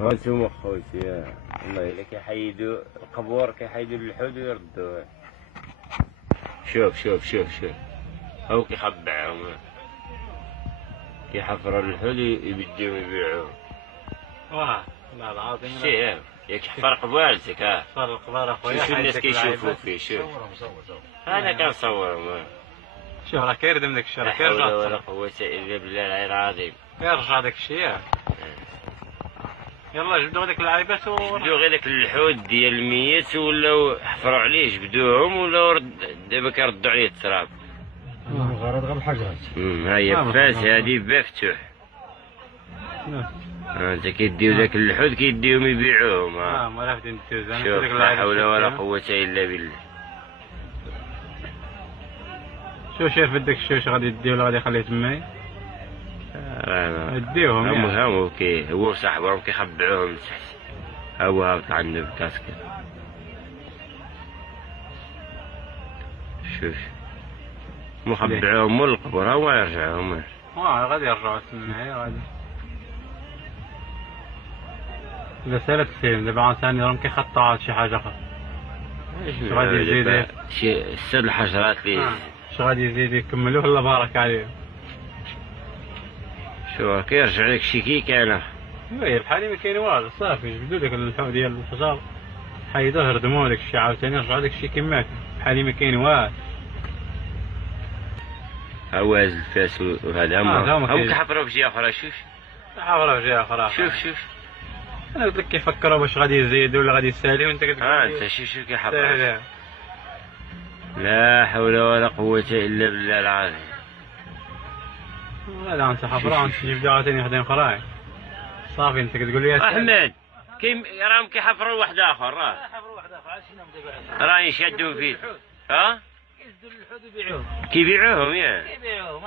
هانتوما خوتي والله إلا كيحيدوا القبور كيحيدوا اللحود ويردوه. شوف هاو كيخبعهم، كيحفروا اللحود يبديهم يبيعوهم. واه والله العظيم شتي ياك فرق بوالدك فرق بار اخويا. شوف الناس كيشوفوا فيه. شوف انا كنصورهم. شوف راه كيردم داك الشيء، راه لا حول كيرجع ولا قوة الا بالله العلي العظيم. كيرجع داك الشيء. يلا جبدوا داك اللعيبات جبدوا غير داك اللحود ديال الميت ولاو حفروا عليه جبدوهم ولاو دابا كيردوا عليه التراب. غرض غير الحجرات. ها هي فاس هادي مفتوح. انت كيديو داك اللحود كيديهم يبيعوهم. ما غادي نديو زعما. شوف لا حول ولا قوة الا بالله. شوف شايف داك الشيء واش غادي يديو ولا غادي يخليه تما. يديوهم هم هو وصاحبهم كيخبعوهم لتحت. هو هابط عنده بالكاسكت. شوف مخبعوهم مول القبر هو يرجعهم. غادي يرجعوا تما غادي. إذا سالت السيم دابا عاوتاني راهم كيخططوا عاد شي حاجة أخرى. اش غادي يزيد شي السد الحشرات لي اش غادي يزيد يكملوا ولا بارك عليهم. شو كيرجع داك الشي كي كان. وي بحال ما كاين والو صافي جبدوا داك اللحوم ديال الحجر حيدوه ردموه داك الشي عاوتاني رجعوا داك الشي كما كان بحال ما كاين والو. هواز الفاس وهذا هما كيحفروا في جهة أخرى. شوف حفروا في جهة أخرى. شوف أنا قلت لك كيفكروا باش غادي يزيدوا ولا غادي يساليو وأنت كتقول أنت شوف كيحفروا. لا حول ولا قوة إلا بالله العظيم. هذا أنت حفرة أنت تجيب جهة ثانية وحدين أخرى صافي. أنت كتقول لي أحمد راهم كيحفروا واحد آخر. حفروا واحد آخر عاد شنو راه يشدوا فيه. يزدوا اللحود ويبيعوه. كيبيعوهم كيبيعوهم.